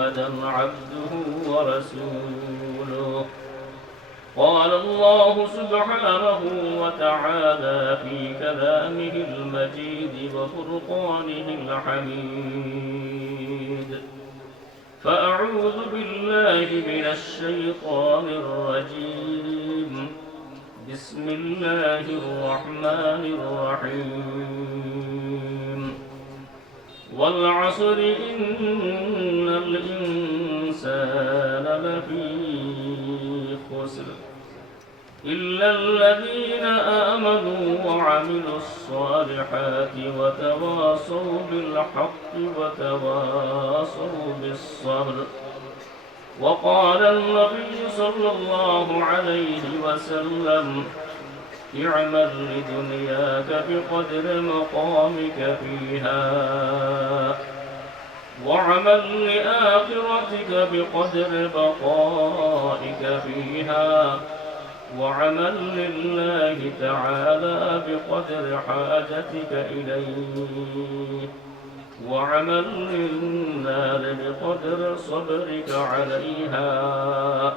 محمدا عبده ورسوله. قال الله سبحانه وتعالى في كلامه المجيد وفرقانه الحميد. فأعوذ بالله من الشيطان الرجيم. بسم الله الرحمن الرحيم. والعصر إن الإنسان لفي خسر إلا الذين آمنوا وعملوا الصالحات وتواصوا بالحق وتواصوا بالصبر. وقال النبي صلى الله عليه وسلم اعمل لدنياك بقدر مقامك فيها. وعمل لآخرتك بقدر بقائك فيها. وعمل لله تعالى بقدر حاجتك إليه. وعمل للنار بقدر صبرك عليها.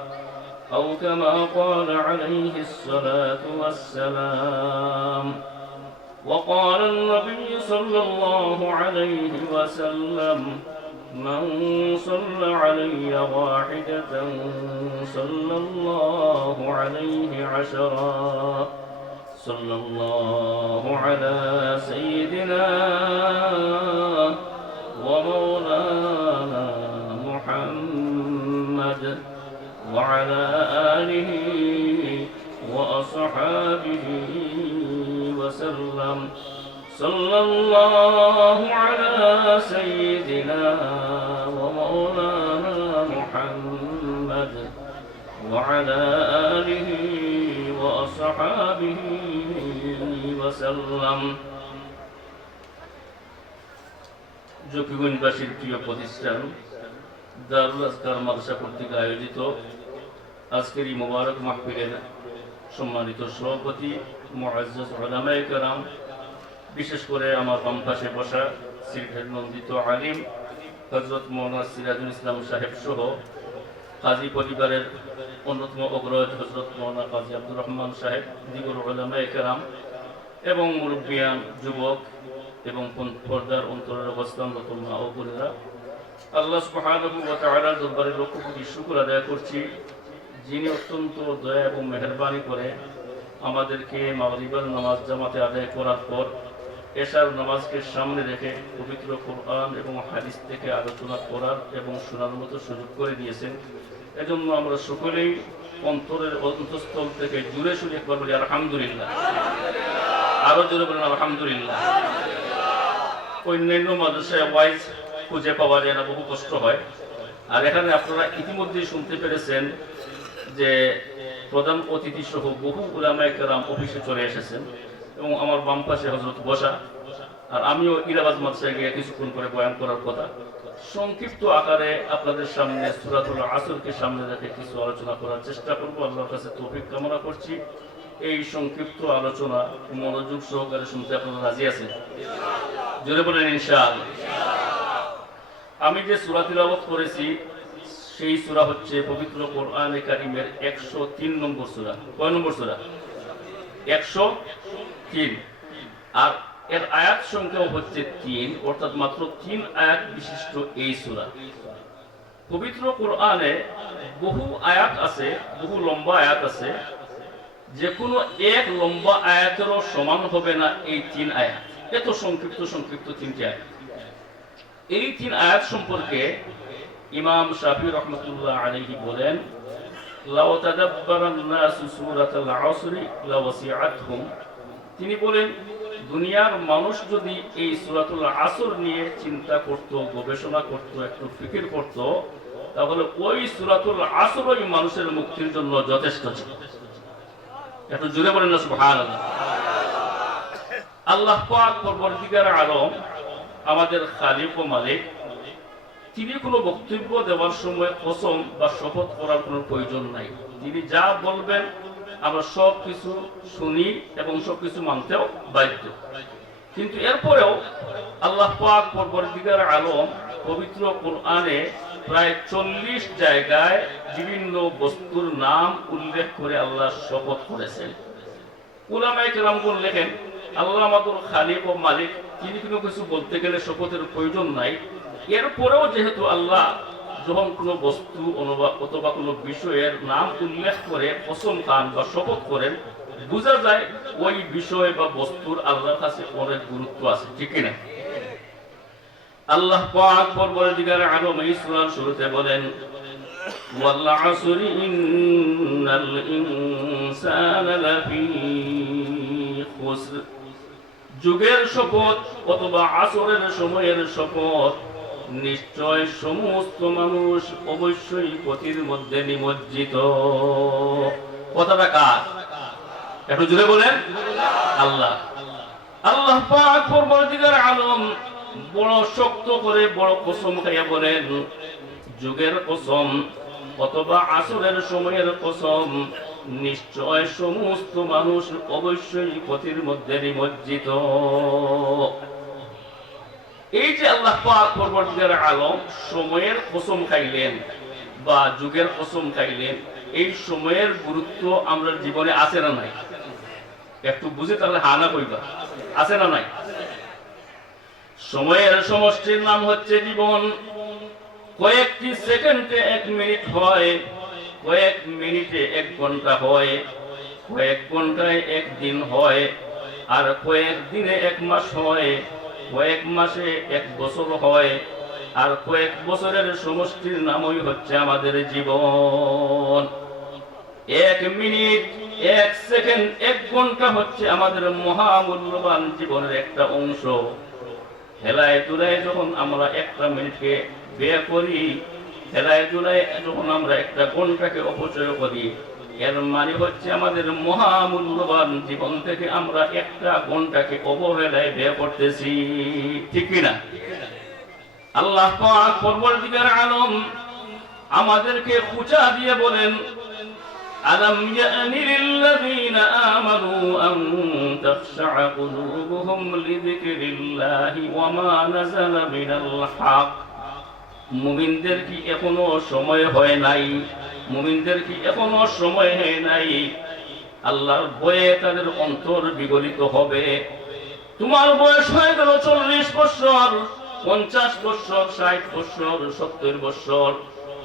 أو كما قال عليه الصلاة والسلام. وقال النبي صلى الله عليه وسلم من صلى علي واحدة صلى الله عليه عشرا. صلى الله على سيدنا صلى الله على سيدنا ومولانا محمد وعلى آله وأصحابه وسلم জকিগঞ্জবাসীর প্রিয় প্রতিষ্ঠান দারুল আজকার মাদ্রাসা কর্তৃক আয়োজিত আজকের এই মোবারক মাহফিলের সম্মানিত সভাপতি মোয়াজ্জাজ ওলামায়ে কারাম বিশেষ করে আমার বাম পাশে বসা সিলভের নন্দিত আলিম হজরত মৌলানা সিরাজুল ইসলাম সাহেব সহ কাজী পরিবারের অন্যতম অগ্রজ হজরত মৌলানা কাজী আব্দুর রহমান সাহেব, দিগুর ওলামায়ে কারাম এবং মুরব্বিয়ান যুবক এবং পর্দার অন্তরের অবস্থানরত মা ও বোনেরা। আল্লাহ সুবহানাহু দরবারে লক্ষ কোটি শুকর আদায় করছি, যিনি অত্যন্ত দয়া এবং মেহেরবানি করে আমাদেরকে মাগরিবের নামাজ জামাতে আদায় করার পর এশার নামাজকে সামনে রেখে পবিত্র কোরআন এবং হাদিস থেকে আলোচনা করার এবং শোনার মতো সুযোগ করে দিয়েছেন। এজন্য আমরা সকলেই অন্তরের অন্তঃস্থল থেকে জুড়ে শুনে একবার বলি আলহামদুলিল্লাহ। আরও জোরে বলেন আলহামদুলিল্লাহ। অন্যান্য মাদ্রাসায় ওয়াইজ খুঁজে পাওয়া যায় না, বহু কষ্ট হয়। আর এখানে আপনারা ইতিমধ্যেই শুনতে পেরেছেন যে প্রধান অতিথি সহ বহু উলামায়ে কেরাম অফিসে চলে এসেছেন। এবং আমার বাম পাশে হজরত বসা। আর আমিও ইরাবাজ মাদ্রাসায় গিয়ে কিছুক্ষণ করে বয়ান করার কথা। সংক্ষিপ্ত আকারে আপনাদের সামনে সুরাতুল আসরকে সামনে রেখে কিছু আলোচনা করার চেষ্টা করব। আল্লাহর কাছে তৌফিক কামনা করছি। এই সংক্ষিপ্ত আলোচনা মনোযোগ সহকারে শুনতে আপনারা রাজি আছেন? জোরে বলেন, ইনশাআল্লাহ। আমি যে সুরা তিলাওয়াত করেছি, সেই সূরা হচ্ছে পবিত্র কোরআনে কারিমের 103 নম্বর সূরা। কয় নম্বর সূরা? 103 আর এর আয়াত সংখ্যা হচ্ছে তিন, অর্থাৎ মাত্র তিন আয়াত বিশিষ্ট এই সূরা। পবিত্র কোরআনে বহু আয়াত আছে, বহু লম্বা আয়াত আছে। যে কোনো এক লম্বা আয়াতেরও সমান হবে না এই তিন আয়াত। এত সংক্ষিপ্ত সংক্ষিপ্ত তিনটি আয়াত। এই তিন আয়াত সম্পর্কে ইমাম শাফি রহমতুল্লাহ আলাইহি বলেন লাউ তাদাব্বারান নাসু সূরাতাল আসরি লাওয়াসিআতহুম তিনি বলেন, দুনিয়ার মানুষ যদি এই সূরাতুল আসর নিয়ে চিন্তা করত, গবেষণা করত, একটু ফিকির করত, তাহলে ওই সূরাতুল আসরই মানুষের মুক্তির জন্য যথেষ্ট ছিল। একটু জুড়ে বলেন না, সুবহানাল্লাহ। আল্লাহ পাক পরবর্তীকার আলম, আমাদের খালিক ও মালিক, তিনি কোনো বক্তব্য দেওয়ার সময় কসম বা শপথ করার কোনো প্রয়োজন নাই। তিনি যা বলবেন আমরা সব কিছু শুনি এবং সব কিছু মানতেও বাধ্য। কিন্তু এরপরেও আল্লাহ পাক পরবর্তীকার আলম পবিত্র কোরআনে প্রায় চল্লিশ জায়গায় বিভিন্ন বস্তুর নাম উল্লেখ করে আল্লাহ শপথ করেছেন। কেরামগুন লেখেন আল্লাহ আমাদের খালিক ও মালিক, তিনি কোনো কিছু বলতে গেলে শপথের প্রয়োজন নাই। এরপরেও যেহেতু আল্লাহ যখন কোনো বস্তু অনুবা অথবা কোনো বিষয়ের নাম উল্লেখ করে কসম খান বা শপথ করেন, বোঝা যায় ওই বিষয় বা বস্তুর আল্লাহর কাছে অনেক গুরুত্ব আছে, ঠিক কিনা? আল্লাহ পাক পরবর্তীকার আলম এই সূরার শুরুতে বলেন ওয়াল আসরি ইন্নাল ইনসানা লাফি খুসর। যুগের শপথ অথবা আসরের সময়ের শপথ নিশ্চয় সমস্ত মানুষ অবশ্যই পথির মধ্যে নিমজ্জিত। কথাটা কার একটু জুড়ে বলেন। আল্লাহ। আল্লাহ আলম বড় শক্ত করে বড় কসম খাইয়া বলেন, যুগের কসম অথবা আসরের সময়ের কসম নিশ্চয় সমস্ত মানুষ অবশ্যই পথির মধ্যে নিমজ্জিত। এই যে আল্লাহ পাক আলম, সময়ের কসম খাইলেন বা যুগের কসম খাইলেন, এই সময়ের গুরুত্ব আমরা জীবনে আছে না নাই? একটু বুঝে তাহলে হানা কইবা। আছে না নাই? সময়ের সমষ্টির নাম হচ্ছে জীবন। কয়েকটি সেকেন্ডে এক মিনিট হয়, কয়েক মিনিটে এক ঘণ্টা হয়, কয়েক ঘন্টায় এক দিন হয়, আর কয়েক দিনে এক মাস হয়। কয়েক মাসে এক বছর হয়, আর কয়েক বছরের সমষ্টির নামই হচ্ছে আমাদের জীবন। এক মিনিট, এক সেকেন্ড, এক ঘণ্টা হচ্ছে আমাদের মহামূল্যবান জীবনের একটা অংশ। খেলায় দুলায় যখন আমরা একটা মিনিটকে ব্যয় করি খেলায় দুলায় যখন আমরা একটা ঘন্টাকে অপচয় করি এর মানে হচ্ছে আমাদের মহামূল্যবান জীবন থেকে আমরা একটা গুণটাকে অবহেলায় ব্যয় করতেছি। ঠিক কিনা? আল্লাহ আলম আমাদেরকে খুঁচা দিয়ে বলেন, আলম আমানু আন তাখশা কুলুবুহুম লিযিকরিল্লাহি নাযালা মিনাল মুমিনদের কি এখনও সময় হয় নাই? মুমিনদের কি এখনও সময় হয় নাই? আল্লাহর বয়ে তাদের অন্তর বিগলিত হবে। তোমার বয়স হয়ে গেল চল্লিশ বছর, পঞ্চাশ বছর, ষাট বছর, সত্তর বছর।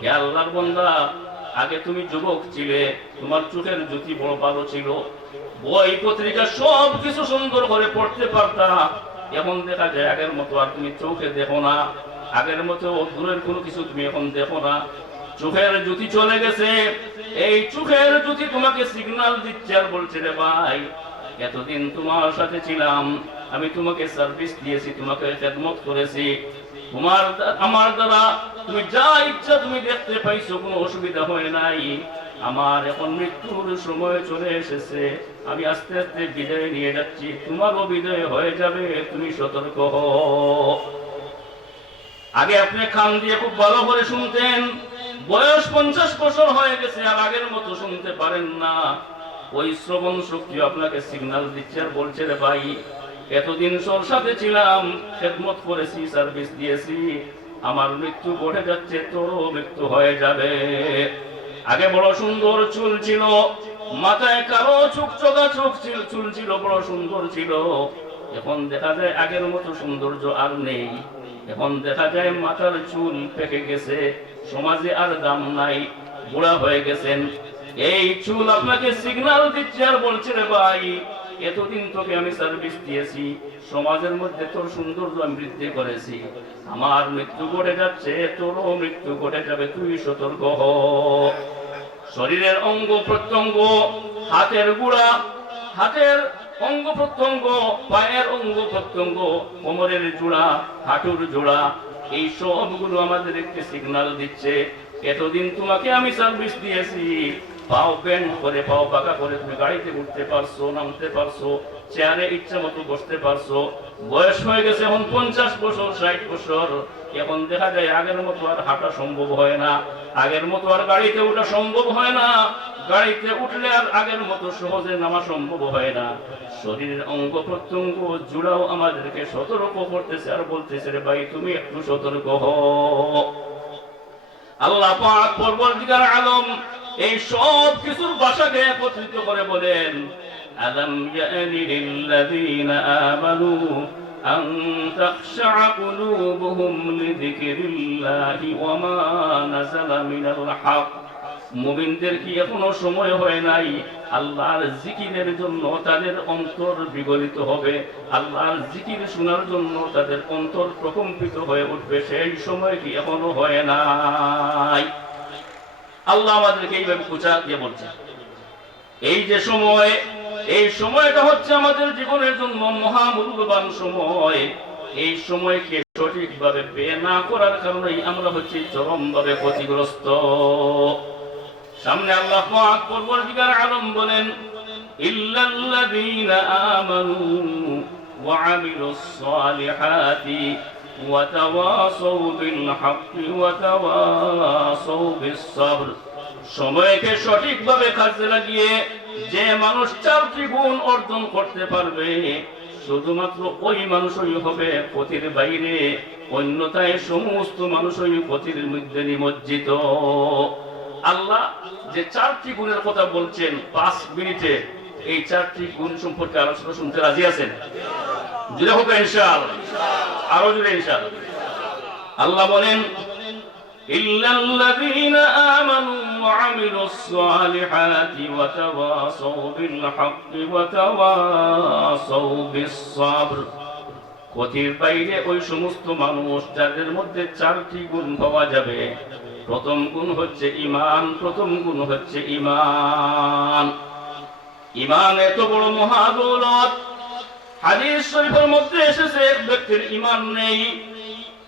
হে আল্লাহর বন্দা, আগে তুমি যুবক ছিলে, তোমার চোখের জ্যোতি বড় ভালো ছিল। বই, পত্রিকা, সব কিছু সুন্দর করে পড়তে পারতা। এখন দেখা যায় আগের মতো আর তুমি চোখে দেখো না। আগের মতো দূরের কোনো কিছু তুমি এখন দেখো না। চোখের জ্যোতি চলে গেছে। এই চোখের জ্যোতি তোমাকে সিগন্যাল দিচ্ছে আর বলছে, রে ভাই, এতদিন তোমার সাথে ছিলাম, আমি তোমাকে সার্ভিস দিয়েছি, তোমাকে খেদমত করেছি। তোমার আমার দ্বারা তুমি যা ইচ্ছা তুমি দেখতে পাইছো, কোনো অসুবিধা হয় নাই। আমার এখন মৃত্যুর সময় চলে এসেছে। আমি আস্তে আস্তে বিদায় নিয়ে যাচ্ছি। তোমারও বিদায় হয়ে যাবে, তুমি সতর্ক আগে আপনি খান দিয়ে খুব ভালো করে শুনতেন। বয়স পঞ্চাশ বছর হয়ে গেছে, আর আগের মতো শুনতে পারেন না। ওই শ্রবণ শক্তি আপনাকে সিগন্যাল দিচ্ছে আর বলছে, রে ভাই, এতদিন সর সাথে ছিলাম, খেদমত করেছি সার্ভিস দিয়েছি, আমার মৃত্যু ঘটে যাচ্ছে, তোরও মৃত্যু হয়ে যাবে। আগে বড় সুন্দর চুল ছিল, মাথায় কালো চুক চোখা চোখ ছিল, চুল ছিল বড় সুন্দর ছিল। এখন দেখা যায় আগের মতো সৌন্দর্য আর নেই। এখন দেখা যায় মাথার চুল পেকে গেছে, সমাজে আর দাম নাই, বুড়া হয়ে গেছেন। এই চুল আপনাকে সিগন্যাল দিচ্ছে আর বলছে রে ভাই, এতদিন তোকে আমি সার্ভিস দিয়েছি, সমাজের মধ্যে তোর সৌন্দর্য আমি বৃদ্ধি করেছি। আমার মৃত্যু ঘটে যাচ্ছে, তোরও মৃত্যু ঘটে যাবে, তুই সতর্ক হ। শরীরের অঙ্গ প্রত্যঙ্গ, হাতের গুড়া, হাতের অঙ্গ প্রত্যঙ্গ, পায়ের অঙ্গ প্রত্যঙ্গ, কোমরের জোড়া, হাঁটুর জোড়া, এই সবগুলো আমাদের একটি সিগন্যাল দিচ্ছে। এতদিন তোমাকে আমি সার্ভিস দিয়েছি। পাও ব্যান্ড করে, পাও পাকা করে তুমি গাড়িতে উঠতে পারছ, নামতে পারছ চেয়ারে ইচ্ছা মতো বসতে পারছ। বয়স হয়ে গেছে এখন পঞ্চাশ বছর, ষাট বছর। এখন দেখা যায় আগের মতো আর হাঁটা সম্ভব হয় না। আগের মতো আর গাড়িতে ওঠা সম্ভব হয় না। গাড়িতে উঠলে আর আগের মতো সহজে নামা সম্ভব হয় না। শরীরের অঙ্গ প্রত্যঙ্গ জুড়াও আমাদেরকে সতর্ক করতেছে আর বলতেছে, রে ভাই, তুমি একটু সতর্ক হও আল্লাহ পাক পরবর্তীকার আলম এই সব কিছুর ভাষাকে একত্রিত করে বলেন, আলম আমানু আন তাখশা কুলুবুহুম লিযিকরিল্লাহি ওয়া মা নাযালা মিনাল হক মুমিনদের কি এখনও সময় হয় নাই? আল্লাহর জিকিরের জন্য তাদের অন্তর বিগলিত হবে। আল্লাহর জিকির শোনার জন্য তাদের অন্তর প্রকম্পিত হয়ে উঠবে। সেই সময় কি এখনও হয় নাই? আল্লাহ আমাদেরকে এইভাবে পূজা দিয়ে বলছে এই যে সময় এই সময়টা হচ্ছে আমাদের জীবনের জন্য মহামূল্যবান সময়। এই সময়কে সঠিকভাবে বে না করার কারণেই আমরা হচ্ছি চরমভাবে ক্ষতিগ্রস্ত। সামনে আল্লাহ পরবর্তীকার আলম বলেন, ইল্লাল্লাযীনা আমানু ওয়া আমিলুস সালিহাতি ওয়া তাওয়াসাউ বিল হাক্কি ওয়া তাওয়াসাউ বিস সাবর সময়কে সঠিকভাবে কাজে লাগিয়ে যে মানুষ চার ত্রিগুণ অর্জন করতে পারবে, শুধুমাত্র ওই মানুষই হবে পথের বাইরে অন্যতায় সমস্ত মানুষই পথের মধ্যে নিমজ্জিত। আল্লাহ যে চারটি গুণের কথা বলছেন পাঁচ মিনিটে, এই চারটি গুণ সম্পর্কে আলোচনা শুনতে রাজি আছেন? জুড়ে হোক ইনশাল আরও জুড়ে ইনশাল আল্লাহ বলেন وعملوا الصالحات وتواصوا بالحق وتواصوا بالصبر ক্ষতির বাইরে ওই সমস্ত মানুষ যাদের মধ্যে চারটি গুণ পাওয়া যাবে প্রথম গুণ হচ্ছে ইমান প্রথম গুণ হচ্ছে ইমান ইমান এত বড় মহাদৌলত হাদিস শরীফের মধ্যে এসেছে এক ব্যক্তির ইমান নেই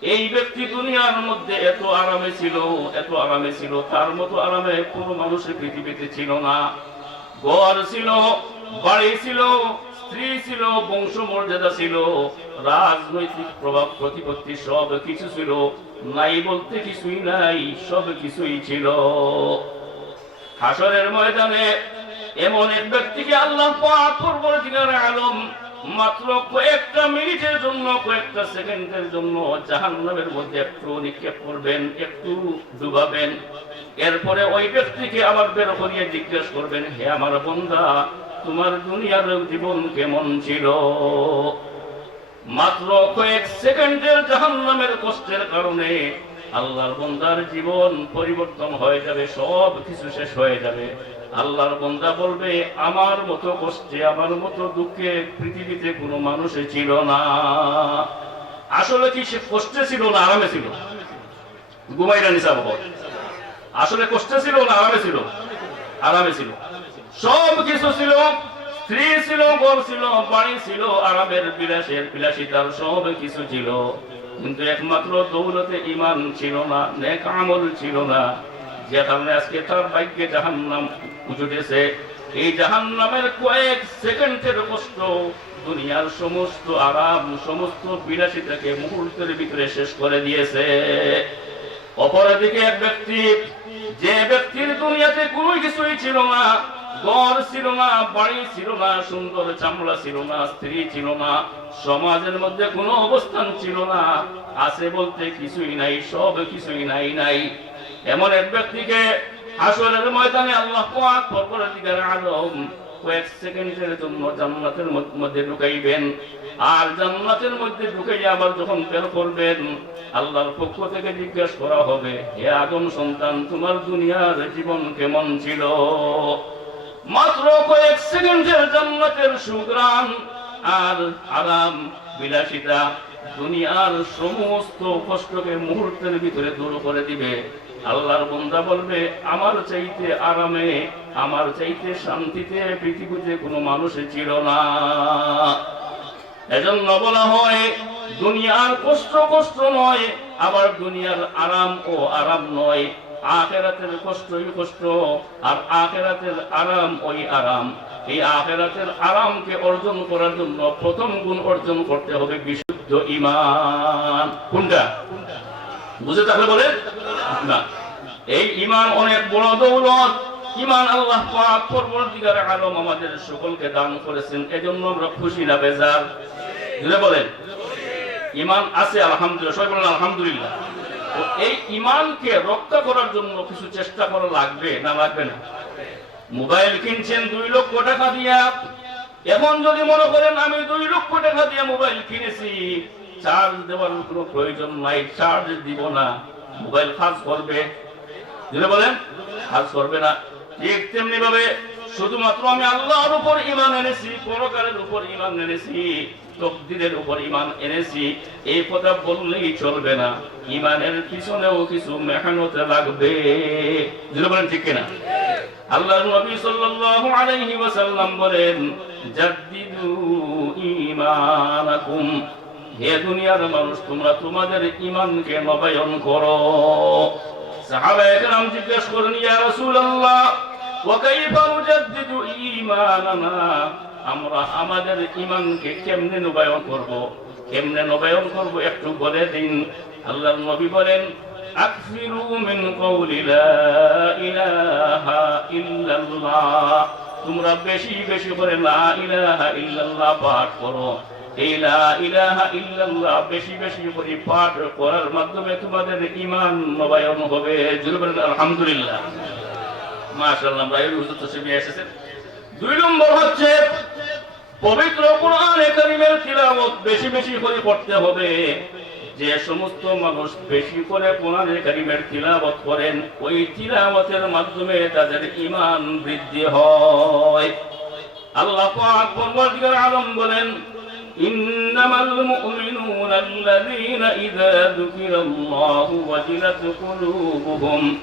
এই ব্যক্তি দুনিয়ার মধ্যে এত আরামে ছিল, এত আরামে ছিল, তার মতো আরামে কোনো মানুষের পৃথিবীতে ছিল না। ঘর ছিল, বাড়ি ছিল, স্ত্রী ছিল বংশ মর্যাদা ছিল, রাজনৈতিক প্রভাব, প্রতিপত্তি সব কিছু ছিল। নাই বলতে কিছুই নাই, সব কিছুই ছিল। হাসরের ময়দানে এমন এক ব্যক্তিকে আল্লাহ আলম। মাত্র কয়েকটা মিনিটের জন্য, কয়েকটা সেকেন্ডের জন্য জাহান্নামের মধ্যে একটু নিক্ষেপ করবেন, একটু ডুবাবেন। এরপরে ওই ব্যক্তিকে আবার বের করিয়ে জিজ্ঞেস করবেন, হে আমার বন্ধা, তোমার দুনিয়ার জীবন কেমন ছিল? মাত্র কয়েক সেকেন্ডের জাহান্নামের কষ্টের কারণে আল্লাহর বন্দার জীবন পরিবর্তন হয়ে যাবে সব কিছু শেষ হয়ে যাবে। আল্লাহর বন্দা বলবে, আমার মতো কষ্টে, আমার মতো দুঃখে পৃথিবীতে কোনো মানুষ ছিল না। আসলে কি সে কষ্টে ছিল না আরামে ছিল? ঘুমাইরা নিসা বাবা আসলে কষ্টে ছিল না আরামে ছিল? আরামে ছিল। সব কিছু ছিল, স্ত্রী ছিল ঘর ছিল, বাড়ি ছিল, আরামের বিলাসের বিলাসিতার সব কিছু ছিল। কিন্তু একমাত্র দৌলতে ইমান ছিল না, নেক আমল ছিল না। যে কারণে আজকে তার ভাগ্যে এই কয়েক সেকেন্ডের কষ্ট দুনিয়ার সমস্ত আরাম, সমস্ত বিলাসিতাকে মুহূর্তের ভিতরে শেষ করে দিয়েছে। অপরদিকে এক ব্যক্তি, যে ব্যক্তির দুনিয়াতে কোনো কিছুই ছিল না, ঘর ছিল না, বাড়ি ছিল না, সুন্দর চামড়া ছিল না, স্ত্রী ছিল না, সমাজের মধ্যে কোনো অবস্থান ছিল না, আছে বলতে কিছুই নাই, সব কিছুই নাই নাই। এমন এক ব্যক্তিকে হাসরের ময়দানে আল্লাহ পাক পরপরাধিকার আলম কয়েক সেকেন্ডের জন্য জান্নাতের মধ্য- ঢুকাইবেন। আর জান্নাতের মধ্যে ঢুকাইয়া আবার যখন বের করবেন, আল্লাহর পক্ষ থেকে জিজ্ঞাসা করা হবে, হে আদম সন্তান, তোমার দুনিয়ার জীবন কেমন ছিল? মাত্র কয়েক সেকেন্ডের জান্নাতের সুগ্রাম আর আরাম, বিলাসিতা দুনিয়ার সমস্ত কষ্টকে মুহূর্তের ভিতরে দূর করে দিবে। আল্লাহর বন্দা বলবে, আমার চাইতে আরামে, আমার চাইতে শান্তিতে পৃথিবীতে কোনো মানুষ ছিল না। এজন্য বলা হয়, দুনিয়ার কষ্ট কষ্ট নয়, আবার দুনিয়ার আরাম ও আরাম নয়। আখেরাতের কষ্টই কষ্ট, আর আখেরাতের আরাম ওই আরাম। এই আখেরাতের আরামকে অর্জন করার জন্য প্রথম গুণ অর্জন করতে হবে বিশুদ্ধ ইমান। কোনটা? বুঝে থাকলে বলে না। এই ইমান অনেক বড় দৌলত। ইমান আল্লাহ পরবর্তীকার আলম আমাদের সকলকে দান করেছেন। এজন্য আমরা খুশি না বেজার? বুঝে বলেন। ইমান আছে, আলহামদুলিল্লাহ। সবাই বলেন, আলহামদুলিল্লাহ। তো এই ইমানকে রক্ষা করার জন্য কিছু চেষ্টা করা লাগবে না লাগবে না? মোবাইল কিনছেন দুই লক্ষ টাকা দিয়া। এখন যদি মনে করেন, আমি দুই লক্ষ টাকা দিয়ে মোবাইল কিনেছি চার্জ দেওয়ার কোনো প্রয়োজন নাই, চার্জ দিব না। মোবাইল কাজ করবে। যদি বলেন কাজ করবে না। ঠিক তেমনি ভাবে শুধুমাত্র আমি আল্লাহর উপর ইমান এনেছি, পরকালের উপর ইমান এনেছি, তকদিরের উপর ইমান এনেছি। এই কথা বললেই চলবে না। ইমানের পিছনেও কিছু মেহনত লাগবে। যদি বলেন, ঠিক কিনা? আল্লাহর নবী সাল্লাল্লাহু আলাইহি ওয়াসাল্লাম বলেন জাদ্দিদু ঈমানাকুম। হে দুনিয়ার মানুষ, তোমরা তোমাদের ইমানকে নবায়ন করো। সাহাবায়ে জিজ্ঞেস করেন ইয়া রাসূলুল্লাহ, ওয়া কাইফা নুজাদ্দিদু ঈমানানা? আমরা আমাদের ঈমানকে কেমনে নবায়ন করব? কেমনে নবায়ন করব একটু বলে দিন। আল্লাহর নবী বলেন, আকফিরু মিন ইলাহা ইল্লাল্লাহ। তোমরা বেশি বেশি করে লা ইলাহা ইল্লাল্লাহ পাঠ করো। বেশি বেশি করে পাঠ করার মাধ্যমে তোমাদের ঈমান নবায়ন হবে। আলহামদুলিল্লাহ। মাশাআল্লাহ, আমরা এই হুজুর তসবিহ এসেছেন। দুই নম্বর হচ্ছে, পবিত্র কোরআনে কারিমের তিলাওয়াত বেশি বেশি করে পড়তে হবে। যে সমস্ত মানুষ বেশি করে কোরআনে কারিমের তিলাওয়াত করেন, ওই তিলাওয়াতের মাধ্যমে তাদের ঈমান বৃদ্ধি হয়। আল্লাহ পাক পরবর্তীকার আলম বলেন إنما المؤمنون الذين إذا ذكر الله وجلت قلوبهم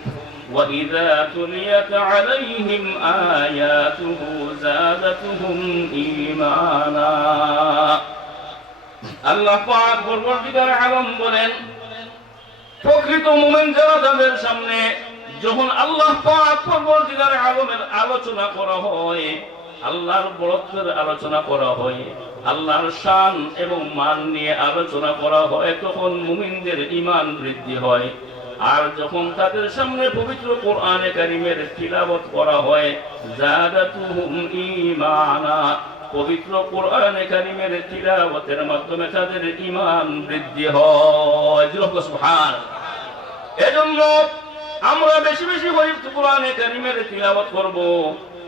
وإذا تليت عليهم آياته زادتهم إيمانا আল্লাহ পাক পরবর্তীকার আলম বলেন প্রকৃত মুমিন যারা তাদের সামনে যখন আল্লাহ পাক পরবর্তীকার আলমের আলোচনা করা হয় আল্লাহর বড়ত্বের আলোচনা করা হয় আল্লাহর শান এবং মান নিয়ে আলোচনা করা হয়, তখন মুমিনদের ইমান বৃদ্ধি হয়। আর যখন তাদের সামনে পবিত্র কোরআনে কারিমের তিলাবত করা হয় পবিত্র কোরআনে কারিমের তিলাওয়াতের মাধ্যমে তাদের ঈমান বৃদ্ধি হয়। এজন্য আমরা বেশি বেশি করে কোরআনে কারিমের তিলাওয়াত করব।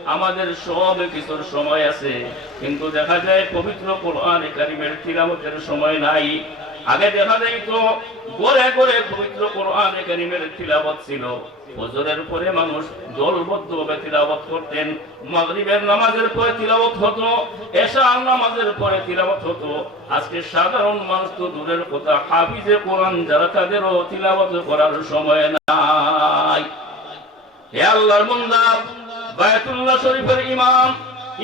আমাদের সব কিছুর সময় আছে। কিন্তু দেখা যায় পবিত্র কোরআন কারিমের তিলাওয়াতের সময় নাই। আগে দেখা যায় তো গড়ে গড়ে পবিত্র কোরআনে কারিমের তিলাওয়াত ছিল। ফজরের পরে মানুষ দলবদ্ধভাবে তিলাওয়াত করতেন। মাগরিবের নামাজের পরে তিলাওয়াত হতো, এশার নামাজের পরে তিলাওয়াত হতো। আজকে সাধারণ মানুষ তো দূরের কথা, হাফিজে কোরআন যারা তাদেরও তিলাওয়াত করার সময় নাই। হে আল্লাহর বায়তুল্লাহ শরীফের ইমাম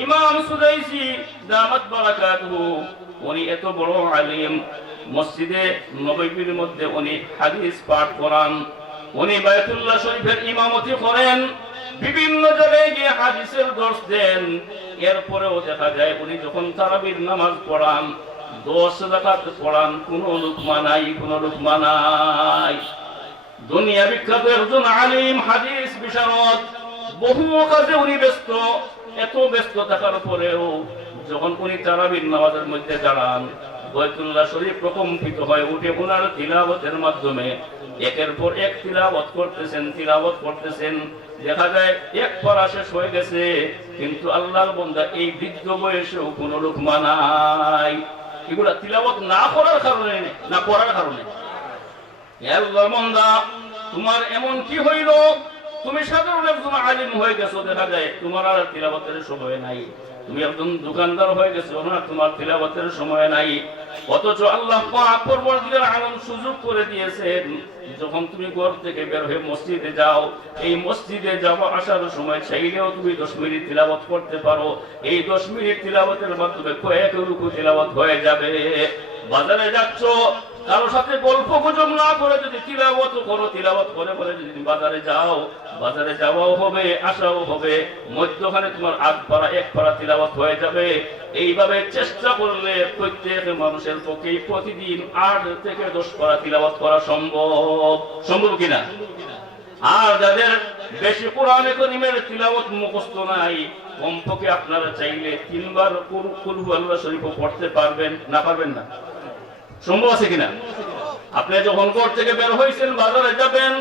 ইমাম সুদাইসি দামাত বারাকাতুহু, উনি এত বড় আলিম। মসজিদে নববীর মধ্যে উনি হাদিস পাঠ করান। উনি বায়তুল্লাহ শরীফের ইমামতি করেন, বিভিন্ন জায়গায় গিয়ে হাদিসের দর্শ দেন। এরপরেও দেখা যায় উনি যখন তারাবির নামাজ পড়ান, দশ রাকাত পড়ান, কোনো লুকমা নাই, কোনো লুকমা নাই। দুনিয়া বিখ্যাত একজন আলিম, হাদিস, বিশারদ। বহু কাজে উনি ব্যস্ত, এত ব্যস্ত থাকার পরেও যখন উনি তারাবির নামাজের মধ্যে দাঁড়ান, বৈতুল্লাহ শরীফ প্রকম্পিত হয়ে উঠে ওনার তিলাবতের মাধ্যমে একের পর এক তিলাবত করতেছেন তিলাবত করতেছেন। দেখা যায় এক পড়া শেষ হয়ে গেছে, কিন্তু আল্লাহর বন্দা এই বৃদ্ধ বয়সেও কোনো লোক মানাই এগুলা তিলাবত না করার কারণে না করার কারণে। তোমার এমন কি হইল? তুমি সাধারণ একজন আলিম হয়ে গেছো, দেখা যায় তোমার আর তিলাবতের সময় নাই। তুমি একজন দোকানদার হয়ে গেছো না তোমার তিলাবতের সময় নাই। অথচ আল্লাহ আলম সুযোগ করে দিয়েছেন, যখন তুমি ঘর থেকে বের হয়ে মসজিদে যাও, এই মসজিদে যাওয়া আসার সময় চাইলেও তুমি দশ মিনিট তিলাবত করতে পারো। এই দশ মিনিট তিলাবতের মাধ্যমে কয়েক রুকু তিলাবত হয়ে যাবে। বাজারে যাচ্ছ কারও সাথে গল্প গুজব না করে যদি তিলাবত করো তিলাবত করে করে যদি বাজারে যাও, বাজারে যাওয়াও হবে, আসাও হবে, মধ্যখানে তোমার আধ পাড়া, এক পাড়া তিলাবত হয়ে যাবে। এইভাবে চেষ্টা করলে প্রত্যেক মানুষের পক্ষে প্রতিদিন আট থেকে দশ পাড়া তিলাবত করা সম্ভব। সম্ভব কিনা আর যাদের বেশি কোরআনে করিমের তিলাবত মুখস্থ নাই, কমপক্ষে আপনারা চাইলে তিনবার কুলহু আল্লাহ শরীফ পড়তে পারবেন, না পারবেন না? সম্ভব আছে কিনা? আপনি যখন ঘর থেকে বের হয়েছেন, বাজারে যাবেন,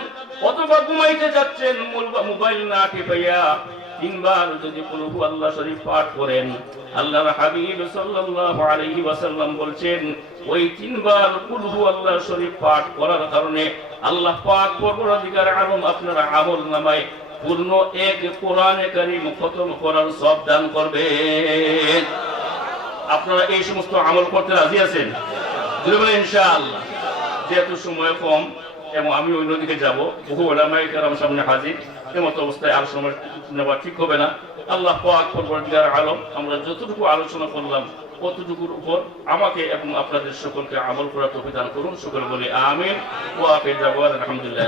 অথবা ঘুমাইতে যাচ্ছেন মোবাইল না টিপাইয়া তিনবার যদি কুলহু আল্লাহ শরীফ পাঠ করেন, আল্লাহর হাবিব সাল্লাল্লাহু আলাইহি ওয়াসাল্লাম বলছেন, ওই তিনবার কুলহু আল্লাহ শরীফ পাঠ করার কারণে আল্লাহ পাক পরবর্তীকার আলম আপনার আমল নামায় পূর্ণ এক কোরআনে কারীম খতম করার সব দান করবেন। আপনারা এই সমস্ত আমল করতে রাজি আছেন? ইনশাআল্লাহ, যেহেতু সময় কম এবং আমি অন্যদিকে যাব, বহু ওলামাই কারাম সামনে হাজির এমত অবস্থায় আর সময় নেওয়া ঠিক হবে না। আল্লাহ পাক পরবর্তীকার আলম, আমরা যতটুকু আলোচনা করলাম কতটুকুর উপর আমাকে এবং আপনাদের সকলকে আমল করার তৌফিক দান করুন। সকল বলে আমিন। ওয়া আপে যাব আলহামদুলিল্লাহ